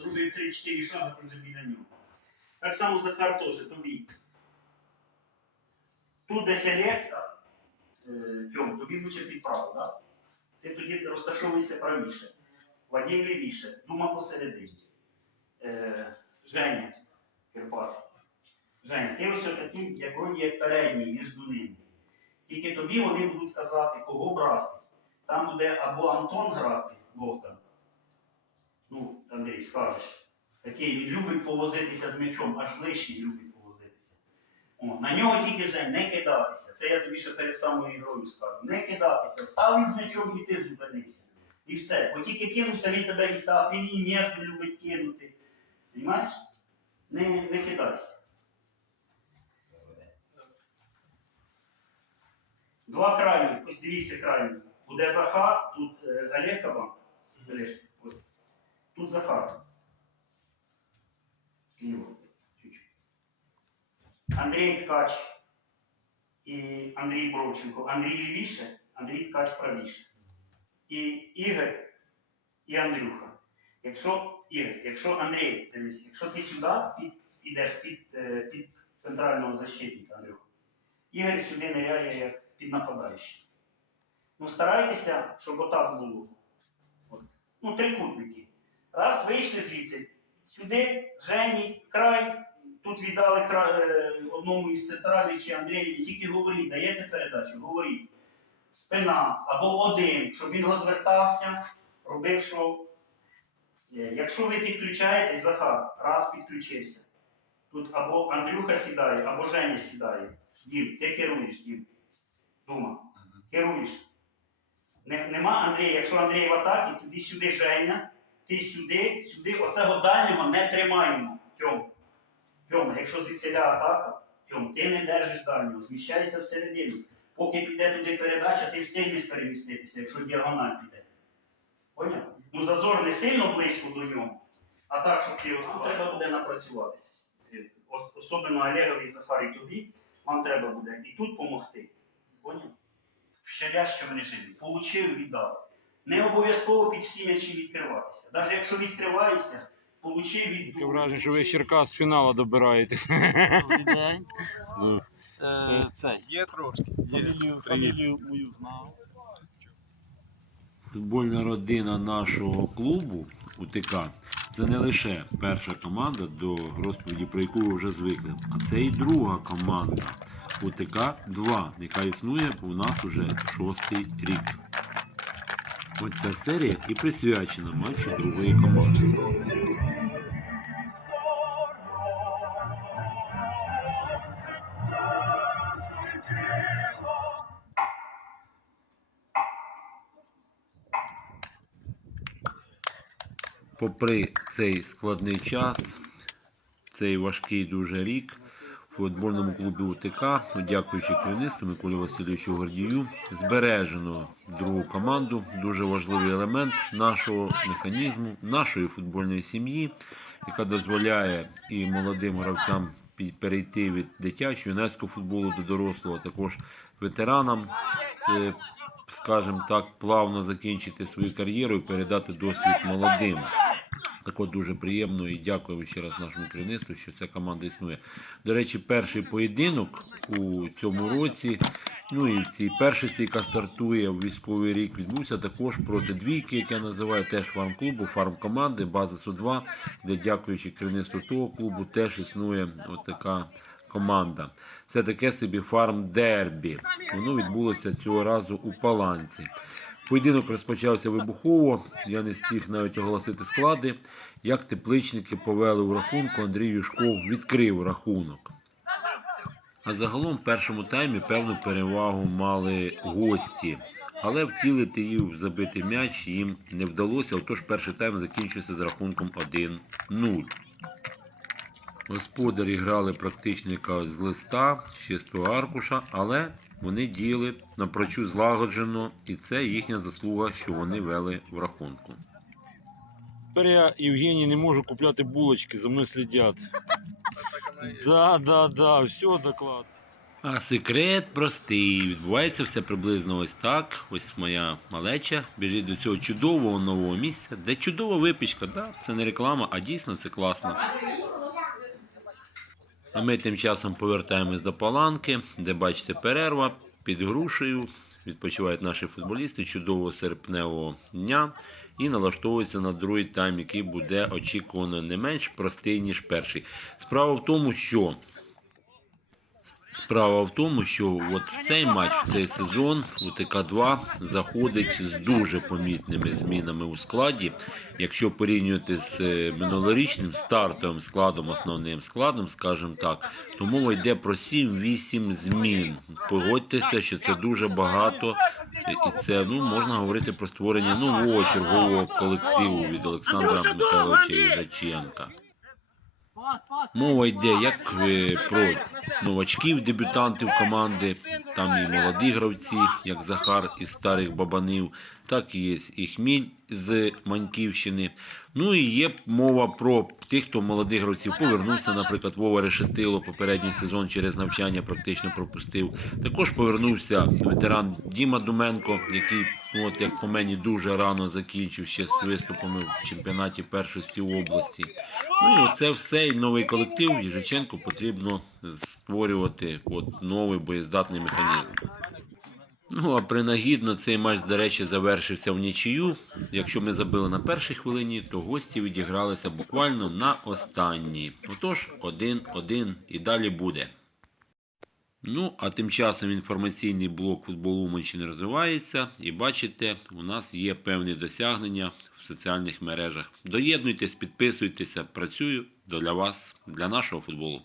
зробив 3-4 шаги, ти вже біля нього. Так само Захар теж, тобі. Тут десь Олег, е, Тьом, тобі лучше під право, так? Ти тоді розташовуйся правіше. Вадим лівіше, дума посередині. Е, Женя, Кирпат. Женя, ти ось такий, як вроді як передній між ними. Тільки тобі вони будуть казати, кого брати. Там буде або Антон грати, Богдан. Ну, Андрій, скажеш. Такий він любить повозитися з м'ячом, аж лишній любить повозитися. О, на нього тільки Жень, не кидатися. Це я тобі ще перед самою грою скажу. Не кидатися. Став він з м'ячом і ти зупинився. І все. Бо тільки кинувся, він тебе і так, він і ніжно любить кинути. Понимаєш? Не, не кидайся. Два крайні, ось дивіться крайні. Буде Захар, тут е, Олег Кабан. Олеж, Тут Захар. Зліва. Чуть-чуть. Андрій Ткач і Андрій Бровченко. Андрій лівіше, Андрій Ткач правіше. І Ігор і Андрюха. Якщо Ігор, якщо Андрій, якщо ти сюди під, ідеш під, е, під центрального защитника, Андрюха, Ігор сюди ниряє як під нападаючий. Ну старайтеся, щоб отак було. От. Ну, трикутники. Раз, вийшли звідси. Сюди, Жені, край. Тут віддали е, одному із центральних чи Андрію. Тільки говоріть, даєте передачу, говоріть. Спина або один, щоб він розвертався, робив, що. Якщо ви підключаєтесь, Захар, раз підключився. Тут або Андрюха сідає, або Женя сідає. Дім, ти керуєш, Дім. Дума. Керуєш. Нема Андрія. Якщо Андрій в атакі, тоді сюди Женя, ти сюди, сюди. Оцього дальнього не тримаємо. Тьом. Тьом, якщо звідсиля атака, Тьом, ти не держиш дальнього, зміщайся всередину. Поки піде туди передача, ти встигнеш переміститися, якщо діагональ піде. Поняв? Ну зазор не сильно близько до нього, а так, щоб ти ось треба буде напрацюватися. Особливо Олегові і Захарі тобі, вам треба буде і тут допомогти. Поняв? В щадящому режимі. Получив, віддав. Не обов'язково під всі м'ячі відкриватися. Навіть якщо відкриваєшся, получив Таке враження, що ви з Черкас з фіналу добираєтесь. Добрий день. Ну, Е, Це Є трошки. фамілію, фамілію мою знав. Футбольна родина нашого клубу УТК це не лише перша команда, до розповіді про яку ви вже звикли, а це і друга команда УТК 2, яка існує у нас уже шостий рік. Оця серія і присвячена матчу другої команди. Попри цей складний час, цей важкий дуже рік, футбольному клубі УТК, дякуючи керівництву Миколі Васильовичу Гордію, збережено другу команду, дуже важливий елемент нашого механізму, нашої футбольної сім'ї, яка дозволяє і молодим гравцям перейти від дитячого юнацького футболу до дорослого, а також ветеранам. е, Скажімо так, плавно закінчити свою кар'єру і передати досвід молодим. Так от дуже приємно і дякую ще раз нашому керівництву, що ця команда існує. До речі, перший поєдинок у цьому році, ну і в цій першості, яка стартує в військовий рік, відбувся також проти двійки, як я називаю, теж фарм-клубу, фарм-команди, база Су-2, де, дякуючи керівництву того клубу, теж існує отака команда. Це таке собі фарм-дербі. Воно відбулося цього разу у Паланці. Поєдинок розпочався вибухово. Я не встиг навіть оголосити склади. Як тепличники повели у рахунку, Андрій Юшков відкрив рахунок. А загалом в першому таймі певну перевагу мали гості. Але втілити її в забитий м'яч їм не вдалося, отож перший тайм закінчився з рахунком 1-0. Господарі грали практично з листа, з чистого аркуша, але вони діяли напрочуд злагоджено, і це їхня заслуга, що вони вели в рахунку. тепер я, Євгеній, не можу купляти булочки, за мною слідять. Да, да, да, все доклад. А секрет простий. Відбувається все приблизно ось так. Ось моя малеча біжить до цього чудового нового місця, де чудова випічка. Да, це не реклама, а дійсно це класно. А ми тим часом повертаємось до паланки, де бачите перерва під грушею. Відпочивають наші футболісти чудового серпневого дня і налаштовуються на другий тайм, який буде очікувано не менш простий, ніж перший. Справа в тому, що Справа в тому, що от в цей матч, в цей сезон УТК-2 заходить з дуже помітними змінами у складі. Якщо порівнювати з е, минулорічним стартовим складом, основним складом, скажімо так, то мова йде про 7-8 змін. Погодьтеся, що це дуже багато, і це ну можна говорити про створення нового чергового колективу від Олександра Михайловича Їжаченка. Мова йде як е, про новачків, дебютантів команди, там і молоді гравці, як Захар із старих бабанів, так і є і Хміль з Маньківщини. Ну і є мова про тих, хто молодих гравців повернувся, наприклад, Вова Решетило попередній сезон через навчання практично пропустив. Також повернувся ветеран Діма Думенко, який, ну, от як по мені, дуже рано закінчив ще з виступами в чемпіонаті першості області. Ну і оце все і новий колектив. Їжаченко потрібно створювати от новий боєздатний механізм. Ну, а принагідно цей матч, до речі, завершився в нічию. Якщо ми забили на першій хвилині, то гості відігралися буквально на останній. Отож, один-один і далі буде. Ну, а тим часом інформаційний блок футболу Уманщини розвивається, і бачите, у нас є певні досягнення в соціальних мережах. Доєднуйтесь, підписуйтеся, працюю для вас, для нашого футболу.